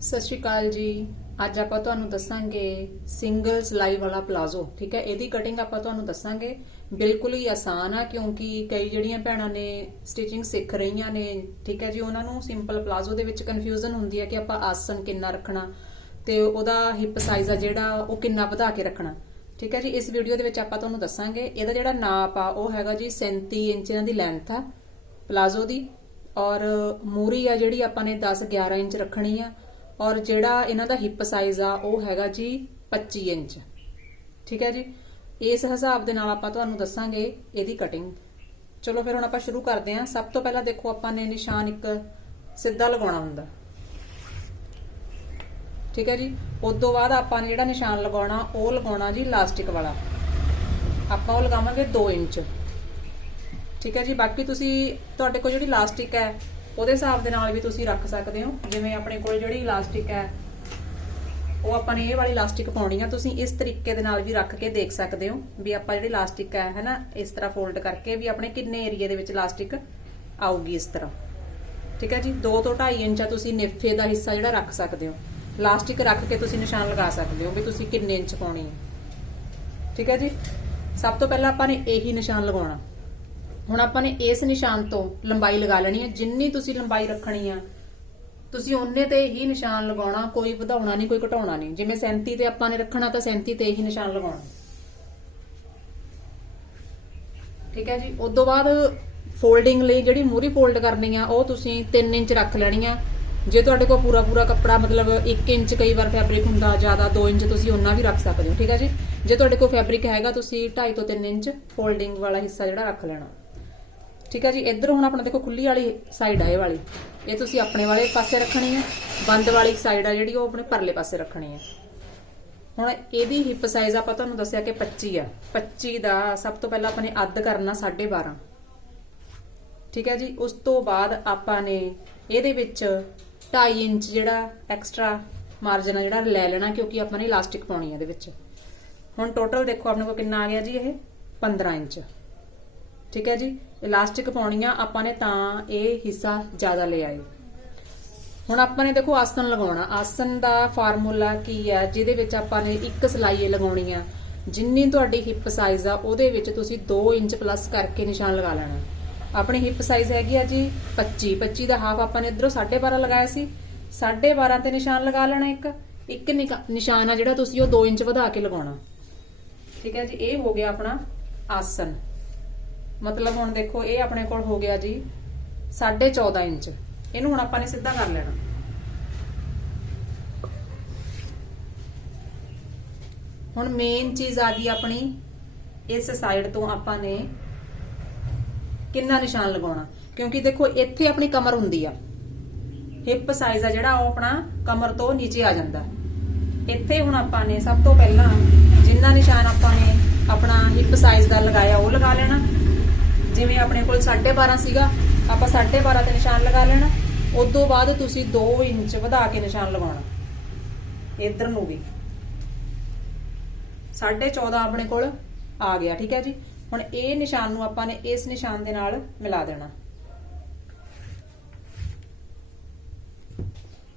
ਸਤਿ ਸ਼੍ਰੀ ਅਕਾਲ ਜੀ। ਅੱਜ ਆਪਾਂ ਤੁਹਾਨੂੰ ਦੱਸਾਂਗੇ ਸਿੰਗਲ ਸਲਾਈ ਵਾਲਾ ਪਲਾਜ਼ੋ, ਠੀਕ ਹੈ? ਇਹਦੀ ਕਟਿੰਗ ਆਪਾਂ ਤੁਹਾਨੂੰ ਦੱਸਾਂਗੇ। ਬਿਲਕੁਲ ਹੀ ਆਸਾਨ ਆ, ਕਿਉਂਕਿ ਕਈ ਜਿਹੜੀਆਂ ਭੈਣਾਂ ਨੇ ਸਟਿਚਿੰਗ ਸਿੱਖ ਰਹੀਆਂ ਨੇ, ਠੀਕ ਹੈ ਜੀ, ਉਹਨਾਂ ਨੂੰ ਸਿੰਪਲ ਪਲਾਜ਼ੋ ਦੇ ਵਿੱਚ ਕਨਫਿਊਜ਼ਨ ਹੁੰਦੀ ਹੈ ਕਿ ਆਪਾਂ ਆਸਨ ਕਿੰਨਾ ਰੱਖਣਾ ਤੇ ਉਹਦਾ ਹਿਪ ਸਾਈਜ਼ ਆ ਜਿਹੜਾ, ਉਹ ਕਿੰਨਾ ਵਧਾ ਕੇ ਰੱਖਣਾ, ਠੀਕ ਹੈ ਜੀ? ਇਸ ਵੀਡੀਓ ਦੇ ਵਿੱਚ ਆਪਾਂ ਤੁਹਾਨੂੰ ਦੱਸਾਂਗੇ। ਇਹਦਾ ਜਿਹੜਾ ਨਾਪ ਆ, ਉਹ ਹੈਗਾ ਜੀ 37 ਇੰਚ ਇਹਨਾਂ ਦੀ ਲੈਂਥ ਆ ਪਲਾਜ਼ੋ ਦੀ। ਔਰ ਮੂਰੀ ਆ ਜਿਹੜੀ ਆਪਾਂ ਨੇ 10 11 ਇੰਚ ਰੱਖਣੀ ਆ। ਔਰ ਜਿਹੜਾ ਇਹਨਾਂ ਦਾ ਹਿਪ ਸਾਈਜ਼ ਆ, ਉਹ ਹੈਗਾ ਜੀ 25 ਇੰਚ। ਠੀਕ ਹੈ ਜੀ? ਇਸ ਹਿਸਾਬ ਦੇ ਨਾਲ ਆਪਾਂ ਤੁਹਾਨੂੰ ਦੱਸਾਂਗੇ ਇਹਦੀ ਕਟਿੰਗ ਚਲੋ ਫਿਰ ਹੁਣ ਆਪਾਂ ਸ਼ੁਰੂ ਕਰਦੇ ਹਾਂ। ਸਭ ਤੋਂ ਪਹਿਲਾਂ ਦੇਖੋ ਆਪਾਂ ਨੇ ਨਿਸ਼ਾਨ ਇੱਕ ਸਿੱਧਾ ਲਗਾਉਣਾ ਹੁੰਦਾ। ਠੀਕ ਹੈ ਜੀ? ਉਸ ਤੋਂ ਬਾਅਦ ਆਪਾਂ ਨੇ ਜਿਹੜਾ ਨਿਸ਼ਾਨ ਲਗਾਉਣਾ, ਉਹ ਲਗਾਉਣਾ ਜੀ ਇਲਾਸਟਿਕ ਵਾਲਾ। ਆਪਾਂ ਉਹ ਲਗਾਵਾਂਗੇ 2 ਇੰਚ। ਠੀਕ ਹੈ ਜੀ? ਬਾਕੀ ਤੁਸੀਂ, ਤੁਹਾਡੇ ਕੋਲ ਜਿਹੜੀ ਇਲਾਸਟਿਕ ਹੈ ਉਹਦੇ ਹਿਸਾਬ ਦੇ ਨਾਲ ਵੀ ਤੁਸੀਂ ਰੱਖ ਸਕਦੇ ਹੋ। ਜਿਵੇਂ ਆਪਣੇ ਕੋਲ ਜਿਹੜੀ ਇਲਾਸਟਿਕ ਹੈ, ਉਹ ਆਪਾਂ ਨੇ ਇਹ ਵਾਲੀ ਇਲਾਸਟਿਕ ਪਾਉਣੀ ਆ। ਤੁਸੀਂ ਇਸ ਤਰੀਕੇ ਦੇ ਨਾਲ ਵੀ ਰੱਖ ਕੇ ਦੇਖ ਸਕਦੇ ਹੋ ਵੀ ਆਪਾਂ ਜਿਹੜੀ ਇਲਾਸਟਿਕ ਹੈ ਹੈਨਾ ਇਸ ਤਰ੍ਹਾਂ ਫੋਲਡ ਕਰਕੇ ਵੀ ਆਪਣੇ ਕਿੰਨੇ ਏਰੀਆ ਦੇ ਵਿੱਚ ਇਲਾਸਟਿਕ ਆਊਗੀ ਇਸ ਤਰ੍ਹਾਂ। ਠੀਕ ਹੈ ਜੀ? 2 ਤੋਂ 2.5 ਇੰਚ ਤੁਸੀਂ ਨਿਫੇ ਦਾ ਹਿੱਸਾ ਜਿਹੜਾ ਰੱਖ ਸਕਦੇ ਹੋ। ਇਲਾਸਟਿਕ ਰੱਖ ਕੇ ਤੁਸੀਂ ਨਿਸ਼ਾਨ ਲਗਾ ਸਕਦੇ ਹੋ ਵੀ ਤੁਸੀਂ ਕਿੰਨੇ ਇੰਚ ਪਾਉਣੀ ਹੈ। ਠੀਕ ਹੈ ਜੀ? ਸਭ ਤੋਂ ਪਹਿਲਾਂ ਆਪਾਂ ਨੇ ਇਹੀ ਨਿਸ਼ਾਨ ਲਗਾਉਣਾ। ਹੁਣ ਆਪਾਂ ਨੇ ਇਸ ਨਿਸ਼ਾਨ ਤੋਂ ਲੰਬਾਈ ਲਗਾ ਲੈਣੀ ਹੈ। ਜਿੰਨੀ ਤੁਸੀਂ ਲੰਬਾਈ ਰੱਖਣੀ ਆ, ਤੁਸੀਂ ਉਹਨੇ ਤੇ ਹੀ ਨਿਸ਼ਾਨ ਲਗਾਉਣਾ, ਕੋਈ ਵਧਾਉਣਾ ਨਹੀਂ, ਕੋਈ ਘਟਾਉਣਾ ਨਹੀਂ। ਜਿਵੇਂ 37 ਤੇ ਆਪਾਂ ਨੇ ਰੱਖਣਾ, ਤਾਂ 37 ਤੇ ਹੀ ਨਿਸ਼ਾਨ ਲਗਾਉਣਾ। ਠੀਕ ਹੈ ਜੀ? ਉਸ ਤੋਂ ਬਾਅਦ ਫੋਲਡਿੰਗ ਲਈ ਜਿਹੜੀ ਮੂਰੀ ਫੋਲਡ ਕਰਨੀ ਆ, ਉਹ ਤੁਸੀਂ 3 ਇੰਚ ਰੱਖ ਲੈਣੀ ਆ। ਜੇ ਤੁਹਾਡੇ ਕੋਲ ਪੂਰਾ ਪੂਰਾ ਕੱਪੜਾ, ਮਤਲਬ 1 ਇੰਚ ਕਈ ਵਾਰ ਫੈਬਰਿਕ ਹੁੰਦਾ, ਜ਼ਿਆਦਾ 2 ਇੰਚ ਤੁਸੀਂ ਉਹਨਾਂ ਵੀ ਰੱਖ ਸਕਦੇ ਹੋ। ਠੀਕ ਹੈ ਜੀ? ਜੇ ਤੁਹਾਡੇ ਕੋਲ ਫੈਬਰਿਕ ਹੈਗਾ, ਤੁਸੀਂ 2.5 ਤੋਂ 3 ਇੰਚ ਫੋਲਡਿੰਗ ਵਾਲਾ ਹਿੱਸਾ ਜਿਹੜਾ ਰੱਖ ਲੈਣਾ। ਠੀਕ ਹੈ ਜੀ, ਇੱਧਰ ਹੁਣ ਆਪਣਾ ਦੇਖੋ ਖੁੱਲੀ ਵਾਲੀ ਸਾਈਡ ਆ ਇਹ ਵਾਲੀ। ਇਹ ਤੁਸੀਂ ਆਪਣੇ ਵਾਲੇ ਪਾਸੇ ਰੱਖਣੀ ਹੈ ਬੰਦ ਵਾਲੀ ਸਾਈਡ ਆ ਜਿਹੜੀ, ਉਹ ਆਪਣੇ ਪਰਲੇ ਪਾਸੇ ਰੱਖਣੀ ਹੈ ਹੁਣ ਇਹਦੀ ਹਿੱਪ ਸਾਈਜ਼ ਆਪਾਂ ਤੁਹਾਨੂੰ ਦੱਸਿਆ ਕਿ 25 ਆ। 25 ਦਾ ਸਭ ਤੋਂ ਪਹਿਲਾਂ ਆਪਾਂ ਨੇ ਅੱਧ ਕਰਨਾ 12.5 ਠੀਕ ਹੈ ਜੀ, ਉਸ ਤੋਂ ਬਾਅਦ ਆਪਾਂ ਨੇ ਇਹਦੇ ਵਿੱਚ 2.5 ਇੰਚ ਜਿਹੜਾ ਐਕਸਟਰਾ ਮਾਰਜਨ ਆ ਜਿਹੜਾ ਲੈ ਲੈਣਾ, ਕਿਉਂਕਿ ਆਪਾਂ ਨੇ ਇਲਾਸਟਿਕ ਪਾਉਣੀ ਆ ਇਹਦੇ ਵਿੱਚ। ਹੁਣ ਟੋਟਲ ਦੇਖੋ ਆਪਣੇ ਕੋਲ ਕਿੰਨਾ ਆ ਗਿਆ ਜੀ ਇਹ? 15 ਇੰਚ। ਠੀਕ ਹੈ ਜੀ? ਇਲਾਸਟਿਕ ਪਾਉਣੀ ਆ ਆਪਾਂ ਨੇ ਤਾਂ ਇਹ ਹਿੱਸਾ ਜ਼ਿਆਦਾ ਲੈ ਆਏ। ਹੁਣ ਆਪਾਂ ਨੇ ਦੇਖੋ ਆਸਨ ਲਗਾਉਣਾ। ਆਸਨ ਦਾ ਫਾਰਮੂਲਾ ਕੀ ਹੈ? ਜਿਹਦੇ ਵਿੱਚ ਆਪਾਂ ਨੇ ਇੱਕ ਸਲਾਈ ਲਗਾਉਣੀ ਆ। ਜਿੰਨੀ ਤੁਹਾਡੀ ਹਿੱਪ ਸਾਈਜ਼ ਆ, ਉਹਦੇ ਵਿੱਚ ਤੁਸੀਂ 2 ਇੰਚ ਪਲੱਸ ਕਰਕੇ ਨਿਸ਼ਾਨ ਲਗਾ ਲੈਣਾ। ਆਪਣੀ ਹਿੱਪ ਸਾਈਜ਼ ਹੈਗੀ ਆ ਜੀ 25 25 ਦਾ ਹਾਫ ਆਪਾਂ ਨੇ ਇਧਰੋਂ 12.5 ਲਗਾਇਆ ਸੀ। 12.5 ਤੇ ਨਿਸ਼ਾਨ ਲਗਾ ਲੈਣਾ ਇੱਕ। ਇੱਕ ਨਿਕਾ- ਨਿਸ਼ਾਨ ਆ ਜਿਹੜਾ ਤੁਸੀਂ ਉਹ 2 ਇੰਚ ਵਧਾ ਕੇ ਲਗਾਉਣਾ। ਠੀਕ ਹੈ ਜੀ? ਇਹ ਹੋ ਗਿਆ ਆਪਣਾ ਆਸਨ। ਮਤਲਬ ਹੁਣ ਦੇਖੋ, ਇਹ ਆਪਣੇ ਕੋਲ ਹੋ ਗਿਆ ਜੀ 14.5 ਇੰਚ। ਇਹਨੂੰ ਹੁਣ ਆਪਾਂ ਨੇ ਸਿੱਧਾ ਕਰ ਲੈਣਾ। ਹੁਣ ਮੇਨ ਚੀਜ਼ ਆ ਗਈ ਆਪਣੀ, ਇਸ ਸਾਈਡ ਤੋਂ ਆਪਾਂ ਨੇ ਕਿੰਨਾ ਨਿਸ਼ਾਨ ਲਗਾਉਣਾ। ਕਿਉਂਕਿ ਦੇਖੋ, ਇੱਥੇ ਆਪਣੀ ਕਮਰ ਹੁੰਦੀ ਆ। ਹਿੱਪ ਸਾਈਜ਼ ਆ ਜਿਹੜਾ, ਉਹ ਆਪਣਾ ਕਮਰ ਤੋਂ ਨੀਚੇ ਆ ਜਾਂਦਾ। ਇੱਥੇ ਹੁਣ ਆਪਾਂ ਨੇ ਸਭ ਤੋਂ ਪਹਿਲਾਂ ਜਿੰਨਾ ਨਿਸ਼ਾਨ ਆਪਾਂ ਨੇ ਆਪਣਾ ਹਿੱਪ ਸਾਈਜ਼ ਦਾ ਲਗਾਇਆ, ਉਹ ਲਗਾ ਲੈਣਾ। ਜਿਵੇਂ ਆਪਣੇ ਕੋਲ 12.5 ਸੀਗਾ, ਆਪਾਂ 12.5 ਤੇ ਨਿਸ਼ਾਨ ਲਗਾ ਲੈਣਾ। ਉਸ ਤੋਂ ਬਾਅਦ ਤੁਸੀਂ 2 ਇੰਚ ਵਧਾ ਕੇ ਨਿਸ਼ਾਨ ਲਗਾਉਣਾ ਇਧਰ ਨੂੰ ਵੀ। 14.5 ਆਪਣੇ ਕੋਲ ਆ ਗਿਆ, ਠੀਕ ਹੈ ਜੀ? ਹੁਣ ਇਹ ਨਿਸ਼ਾਨ ਨੂੰ ਆਪਾਂ ਨੇ ਇਸ ਨਿਸ਼ਾਨ ਦੇ ਨਾਲ ਮਿਲਾ ਦੇਣਾ।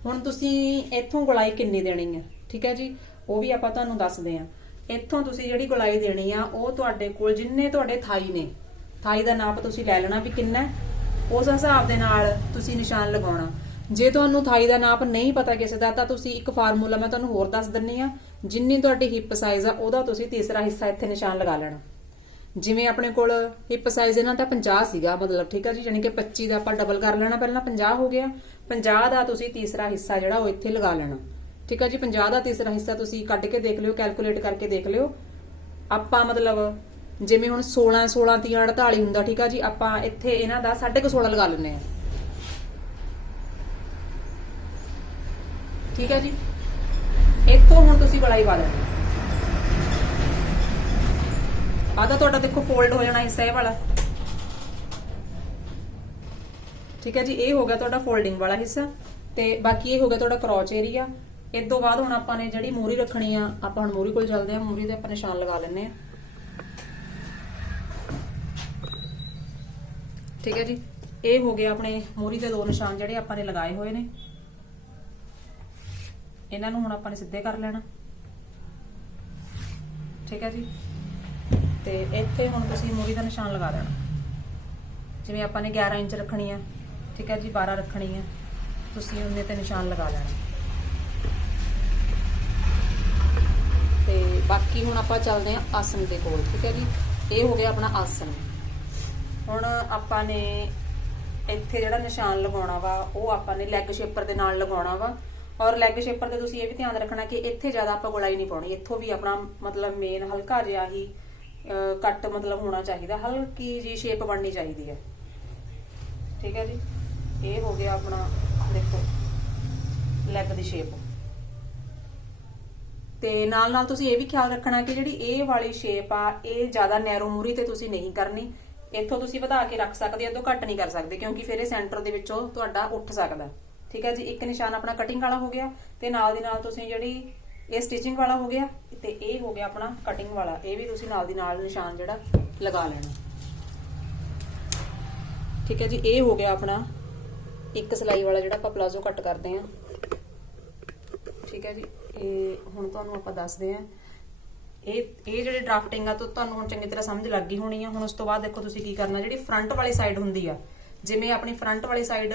ਹੁਣ ਤੁਸੀਂ ਇੱਥੋਂ ਗੁਲਾਈ ਕਿੰਨੀ ਦੇਣੀ ਹੈ, ਠੀਕ ਹੈ ਜੀ? ਉਹ ਵੀ ਆਪਾਂ ਤੁਹਾਨੂੰ ਦੱਸਦੇ ਹਾਂ। ਇੱਥੋਂ ਤੁਸੀਂ ਜਿਹੜੀ ਗੁਲਾਈ ਦੇਣੀ ਆ, ਉਹ ਤੁਹਾਡੇ ਕੋਲ ਜਿੰਨੇ ਤੁਹਾਡੇ ਥਾਈ ਨੇ ਥਾਈ ਦਾ ਨਾਪ ਤੁਸੀਂ ਲੈ ਲੈਣਾ ਵੀ ਕਿੰਨਾ ਉਸ ਹਿਸਾਬ ਦੇ ਨਾਲ ਤੁਸੀਂ ਨਿਸ਼ਾਨ ਲਗਾਉਣਾ। ਜੇ ਤੁਹਾਨੂੰ ਥਾਈ ਦਾ ਨਾਪ ਨਹੀਂ ਪਤਾ ਕਿਸੇ ਦਾ, ਤਾਂ ਤੁਸੀਂ ਇੱਕ ਫਾਰਮੂਲਾ ਮੈਂ ਤੁਹਾਨੂੰ ਹੋਰ ਦੱਸ ਦਿੰਨੀ ਆ। ਜਿੰਨੀ ਤੁਹਾਡੀ ਹਿੱਪ ਸਾਈਜ਼ ਆ, ਉਹਦਾ ਤੁਸੀਂ ਤੀਸਰਾ ਹਿੱਸਾ ਇੱਥੇ ਨਿਸ਼ਾਨ ਲਗਾ ਲੈਣਾ। ਜਿਵੇਂ ਆਪਣੇ ਕੋਲ ਹਿਪ ਸਾਈਜ਼ ਇਹਨਾਂ ਦਾ 50 ਸੀਗਾ, ਮਤਲਬ ਠੀਕ ਆ ਜੀ? ਯਾਨੀ ਕਿ 25 ਦਾ ਆਪਾਂ ਡਬਲ ਕਰ ਲੈਣਾ ਪਹਿਲਾਂ 50 ਹੋ ਗਿਆ। 50 ਦਾ ਤੁਸੀਂ ਤੀਸਰਾ ਹਿੱਸਾ ਜਿਹੜਾ ਉਹ ਇੱਥੇ ਲਗਾ ਲੈਣਾ। ਠੀਕ ਆ ਜੀ? 50 ਦਾ ਤੀਸਰਾ ਹਿੱਸਾ ਤੁਸੀਂ ਕੱਢ ਕੇ ਦੇਖ ਲਿਓ, ਕੈਲਕੂਲੇਟ ਕਰਕੇ ਦੇਖ ਲਿਓ। ਆਪਾਂ ਮਤਲਬ ਜਿਵੇਂ ਹੁਣ 16 16 ਤੀਆਂ 48 ਹੁੰਦਾ, ਠੀਕ ਆ ਜੀ, ਆਪਾਂ ਇੱਥੇ ਇਹਨਾਂ ਦਾ 16.5 ਲਗਾ ਲੈਣੇ ਆ ਠੀਕ ਹੈ ਜੀ? ਇੱਥੋਂ ਹੁਣ ਤੁਸੀਂ ਗਲਾਈ ਪਾ ਲੈਣੀ ਆਦਾ ਤੁਹਾਡਾ ਦੇਖੋ ਫੋਲਡ ਹੋ ਜਾਣਾ ਹਿੱਸਾ ਇਹ ਵਾਲਾ। ਠੀਕ ਹੈ ਜੀ, ਇਹ ਹੋ ਗਿਆ ਤੁਹਾਡਾ ਫੋਲਡਿੰਗ ਵਾਲਾ ਹਿੱਸਾ ਤੇ ਬਾਕੀ ਇਹ ਹੋ ਗਿਆ ਤੁਹਾਡਾ ਕਰੋਚ ਏਰੀਆ ਇਸ ਤੋਂ ਬਾਅਦ ਹੁਣ ਆਪਾਂ ਨੇ ਜਿਹੜੀ ਮੂਰੀ ਰੱਖਣੀ ਆ, ਆਪਾਂ ਹੁਣ ਮੂਰੀ ਕੋਲ ਚੱਲਦੇ ਆ ਮੂਰੀ ਤੇ ਆਪਾਂ ਨਿਸ਼ਾਨ ਲਗਾ ਲੈਣੇ ਆ ਠੀਕ ਹੈ ਜੀ। ਇਹ ਹੋ ਗਏ ਆਪਣੇ ਮੋਰੀ ਦੇ ਦੋ ਨਿਸ਼ਾਨ ਜਿਹੜੇ ਆਪਾਂ ਨੇ ਲਗਾਏ ਹੋਏ ਨੇ। ਇਹਨਾਂ ਨੂੰ ਹੁਣ ਆਪਾਂ ਨੇ ਸਿੱਧੇ ਕਰ ਲੈਣਾ। ਠੀਕ ਹੈ ਜੀ। ਤੇ ਇੱਥੇ ਹੁਣ ਤੁਸੀਂ ਮੂਰੀ ਦਾ ਨਿਸ਼ਾਨ ਲਗਾ ਦੇਣਾ। ਜਿਵੇਂ ਆਪਾਂ ਨੇ 11 ਇੰਚ ਰੱਖਣੀ ਆ, ਠੀਕ ਹੈ ਜੀ 12 ਰੱਖਣੀ ਆ, ਤੁਸੀਂ ਉਹਨੇ ਤੇ ਨਿਸ਼ਾਨ ਲਗਾ ਲੈਣਾ। ਤੇ ਬਾਕੀ ਹੁਣ ਆਪਾਂ ਚੱਲਦੇ ਹਾਂ ਆਸਨ ਦੇ ਕੋਲ, ਠੀਕ ਹੈ ਜੀ। ਇਹ ਹੋ ਗਿਆ ਆਪਣਾ ਆਸਨ ਹੁਣ ਆਪਾਂ ਨੇ ਇੱਥੇ ਜਿਹੜਾ ਨਿਸ਼ਾਨ ਲਗਾਉਣਾ ਵਾ, ਉਹ ਆਪਾਂ ਨੇ ਲੈਗ ਸ਼ੇਪਰ ਦੇ ਨਾਲ ਲਗਾਉਣਾ ਵਾ। ਔਰ ਲੈਗ ਸ਼ੇਪਰ ਤੇ ਤੁਸੀਂ ਇਹ ਵੀ ਧਿਆਨ ਰੱਖਣਾ ਕਿ ਇੱਥੇ ਜ਼ਿਆਦਾ ਆਪਾਂ ਗੋਲਾਈ ਨਹੀਂ ਪਾਉਣੀ। ਇੱਥੋਂ ਵੀ ਆਪਣਾ ਮਤਲਬ ਮੇਨ ਹਲਕਾ ਜਿਹਾ ਹੀ ਕੱਟ ਮਤਲਬ ਹੋਣਾ ਚਾਹੀਦਾ। ਹਲਕੀ ਜੀ ਸ਼ੇਪ ਬਣਨੀ ਚਾਹੀਦੀ ਹੈ। ਠੀਕ ਹੈ ਜੀ? ਇਹ ਹੋ ਗਿਆ ਆਪਣਾ, ਦੇਖੋ ਲੈਗ ਦੀ ਸ਼ੇਪ ਤੇ ਨਾਲ ਨਾਲ ਤੁਸੀਂ ਇਹ ਵੀ ਖਿਆਲ ਰੱਖਣਾ ਕਿ ਜਿਹੜੀ ਇਹ ਵਾਲੀ ਸ਼ੇਪ ਆ, ਇਹ ਜ਼ਿਆਦਾ ਨੈਰੋ ਮੂਰੀ ਤੇ ਤੁਸੀਂ ਨਹੀਂ ਕਰਨੀ। ਇੱਥੋਂ ਤੁਸੀਂ ਵਧਾ ਕੇ ਰੱਖ ਸਕਦੇ ਹੋ ਤੋਂ ਘੱਟ ਨਹੀਂ ਕਰ ਸਕਦੇ, ਕਿਉਂਕਿ ਫਿਰ ਇਹ ਸੈਂਟਰ ਦੇ ਵਿੱਚੋਂ ਤੁਹਾਡਾ ਉੱਠ ਸਕਦਾ। ਠੀਕ ਹੈ ਜੀ? ਇੱਕ ਨਿਸ਼ਾਨ ਆਪਣਾ ਕਟਿੰਗ ਵਾਲਾ ਹੋ ਗਿਆ ਤੇ ਨਾਲ ਦੀ ਨਾਲ ਤੁਸੀਂ ਜਿਹੜੀ ਇਹ ਸਟਿਚਿੰਗ ਵਾਲਾ ਹੋ ਗਿਆ ਤੇ ਇਹ ਹੋ ਗਿਆ ਆਪਣਾ ਕਟਿੰਗ ਵਾਲਾ। ਇਹ ਵੀ ਤੁਸੀਂ ਨਾਲ ਦੀ ਨਾਲ ਨਿਸ਼ਾਨ ਜਿਹੜਾ ਲਗਾ ਲੈਣਾ। ਠੀਕ ਹੈ ਜੀ? ਇਹ ਹੋ ਗਿਆ ਆਪਣਾ ਇੱਕ ਸਲਾਈ ਵਾਲਾ ਜਿਹੜਾ ਆਪਾਂ ਪਲਾਜ਼ੋ ਕੱਟ ਕਰਦੇ ਆਂ ਠੀਕ ਹੈ ਜੀ? ਇਹ ਹੁਣ ਤੁਹਾਨੂੰ ਆਪਾਂ ਦੱਸਦੇ ਆ ਇਹ ਇਹ ਜਿਹੜੇ ਡਰਾਫਟਿੰਗ ਆ, ਤਾਂ ਤੁਹਾਨੂੰ ਹੁਣ ਚੰਗੀ ਤਰ੍ਹਾਂ ਸਮਝ ਲੱਗ ਗਈ ਹੋਣੀ ਆ। ਹੁਣ ਉਸ ਤੋਂ ਬਾਅਦ ਦੇਖੋ ਤੁਸੀਂ ਕੀ ਕਰਨਾ। ਜਿਹੜੀ ਫਰੰਟ ਵਾਲੀ ਸਾਈਡ ਹੁੰਦੀ ਆ, ਜਿਵੇਂ ਆਪਣੀ ਫਰੰਟ ਵਾਲੀ ਸਾਈਡ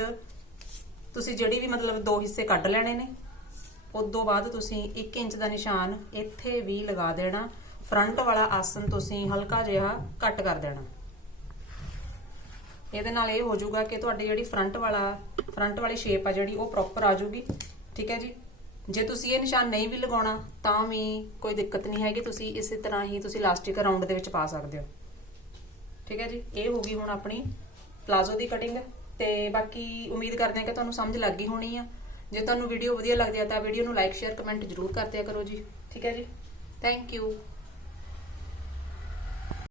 ਤੁਸੀਂ ਜਿਹੜੀ ਵੀ ਮਤਲਬ ਦੋ ਹਿੱਸੇ ਕੱਢ ਲੈਣੇ ਨੇ ਉਸ ਤੋਂ ਬਾਅਦ ਤੁਸੀਂ 1 ਇੰਚ ਦਾ ਨਿਸ਼ਾਨ ਇੱਥੇ ਵੀ ਲਗਾ ਦੇਣਾ। ਫਰੰਟ ਵਾਲਾ ਆਸਨ ਤੁਸੀਂ ਹਲਕਾ ਜਿਹਾ ਕੱਟ ਕਰ ਦੇਣਾ। ਇਹਦੇ ਨਾਲ ਇਹ ਹੋ ਜਾਊਗਾ ਕਿ ਤੁਹਾਡੀ ਜਿਹੜੀ ਫਰੰਟ ਵਾਲਾ ਫਰੰਟ ਵਾਲੀ ਸ਼ੇਪ ਆ ਜਿਹੜੀ, ਉਹ ਪ੍ਰੋਪਰ ਆ ਜਾਊਗੀ। ਠੀਕ ਹੈ ਜੀ? ਜੇ ਤੁਸੀਂ ਇਹ ਨਿਸ਼ਾਨ ਨਹੀਂ ਵੀ ਲਗਾਉਣਾ, ਤਾਂ ਵੀ ਕੋਈ ਦਿੱਕਤ ਨਹੀਂ ਹੈਗੀ, ਤੁਸੀਂ ਇਸੇ ਤਰ੍ਹਾਂ ਹੀ ਤੁਸੀਂ ਲਾਸਟਿਕ ਰਾਉਂਡ ਦੇ ਵਿੱਚ ਪਾ ਸਕਦੇ ਹੋ। ਠੀਕ ਹੈ ਜੀ? ਇਹ ਹੋ ਗਈ ਹੁਣ ਆਪਣੀ ਪਲਾਜ਼ੋ ਦੀ ਕਟਿੰਗ ਤੇ ਬਾਕੀ ਉਮੀਦ ਕਰਦੇ ਹਾਂ ਕਿ ਤੁਹਾਨੂੰ ਸਮਝ ਲੱਗ ਗਈ ਹੋਣੀ ਆ। ਜੇ ਤੁਹਾਨੂੰ ਵੀਡੀਓ ਵਧੀਆ ਲੱਗਦੀ ਆ ਤਾਂ ਵੀਡੀਓ ਨੂੰ ਲਾਈਕ ਸ਼ੇਅਰ ਕਮੈਂਟ ਜ਼ਰੂਰ ਕਰਦਿਆ ਕਰੋ ਜੀ। ਠੀਕ ਹੈ ਜੀ? Thank you